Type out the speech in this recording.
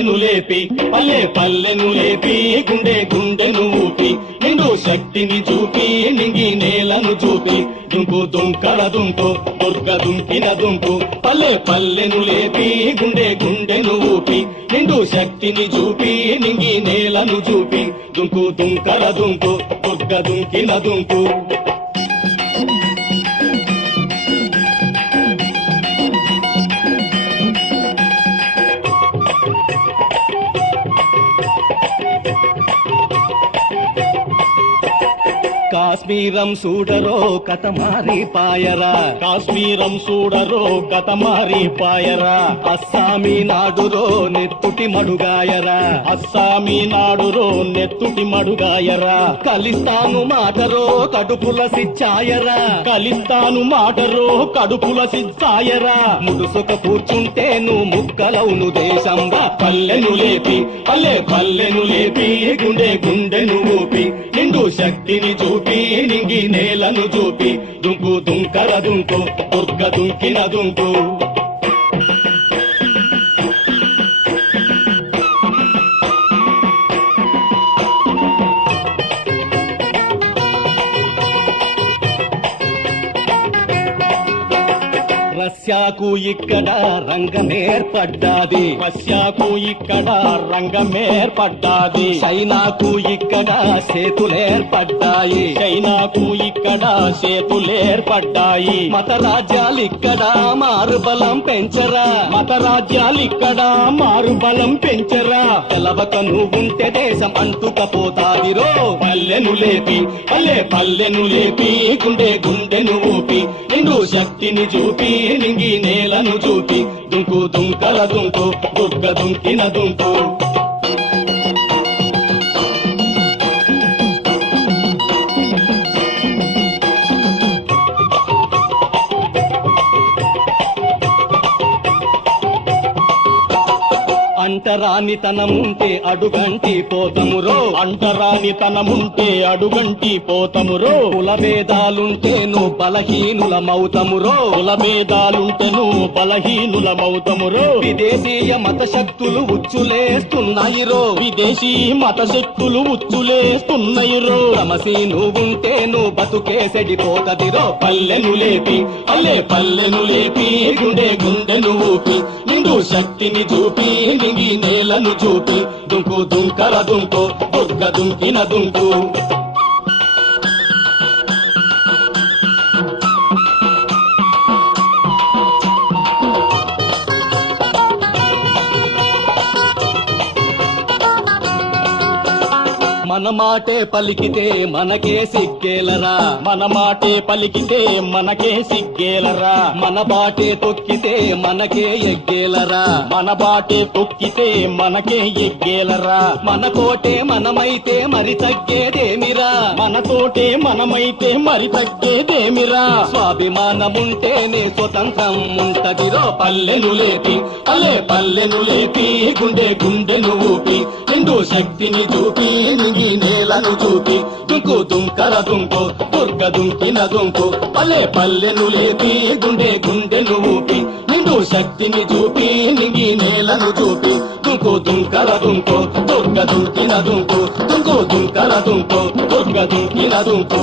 పల్లెను లేపి పల్లెను లేపి గుండెను ఊపి నిండు శక్తిని చూపి నింగి నేలను చూపి దుంకు దుంకర దుంకు దుర్గ దుంకిన దుంకు పల్లెను లేపి గుండెను ఊపి నిండు శక్తిని చూపి నింగి నేలను చూపి దుంకు దుంకర దుంకు దుర్గ దుంకిన దుంకు కాశ్మీరం చూడరో కథ మారిపాయరా కాశ్మీరం చూడరో కథ మారిపాయరా అస్సామీ నాడురో నెత్తుటి మడుగాయరా అస్సామీ నాడురో నెత్తుటి మడుగాయరా కలిస్తాను మాటరో కడుపుల సిచ్చాయరా కలిస్తాను మాటరో కడుపుల సిచ్చాయరా ముడుసుక కూర్చుంటే నువ్వు ముక్కలవును దేశంగా పల్లెను లేపి పల్లెను లేపి గుండెను ఊపి నిండు శక్తిని చూపి నింగి నేలను చూపి దుంకు దుంకర దుంకు దుర్గ దుంకిన దుంకు రష్యాకు ఇక్కడ రంగమేర్పడ్డాది రష్యాకు ఇక్కడ రంగమేర్పడ్డాది చైనాకు ఇక్కడ సేతులేర్పడ్డాయి చైనాకు ఇక్కడ సేతులేర్పడ్డాయి మత రాజ్యాలు ఇక్కడ మారుబలం పెంచరా మత రాజ్యాలు ఇక్కడ మారుబలం పెంచరా తెలవక నువ్వుంటే దేశం అంటుకపోతాదిరో పల్లెను లేపి పల్లెను లేపి గుండెను ఊపి నిండు శక్తిని చూపి నింగి నేలను చూపి దుంకు దుంకర దుంకు దుర్గ దుంకిన దుంకు అంటరానితనముంటే అడుగంటి పోతమురో అంటరానితనముంటే అడుగంటి పోతమురో కులభేదాలుంటే నువ్వు బలహీనులమవుతమురో కులభేదాలుంటే నువ్వు బలహీనులమవుతమురో విదేశీయ మత శక్తులు ఉచ్చులేస్తున్నాయిరో విదేశీ మత శక్తులు ఉచ్చులేస్తున్నాయిరో సమసి నువ్వుంటే నువ్వు బతుకేసెడిపోతదిరో పల్లెను లేపి పల్లెను లేపి గుండెను ఊపి నిండు శక్తిని చూపి నింగి నేలను చూపి దుంకు దుంకర దుంకు దుర్గ దుంకిన దుంకు మన మాటే పలికితే మనకే సిగ్గేలరా మన మాటే పలికితే మనకే సిగ్గేలరా మన బాటే తొక్కితే మనకే ఎగ్గేలరా మన బాటే తొక్కితే మనకే ఎగ్గేలరా మన తోటే మనమైతే మరి తగ్గేదేమిరా మనతోటే మనమైతే మరి తగ్గేదేమిరా స్వాభిమానముంటేనే స్వతంత్రం ఉంటదిరో పల్లెను లేపి పల్లెను లేపి గుండెను ఊపి నిండు శక్తిని చూపి నింగి నేలను చూపి దుంకు దుంకర దుంకు దుర్గ దుంకిన దుంకు పల్లెను లేపి గుండెను ఊపి నిండు శక్తిని చూపి నింగి నేలను చూపి దుంకు దుంకర దుంకు దుర్గ దుంకిన దుంకు దుంకు దుంకర దుంకు దుర్గ దుంకిన దుంకు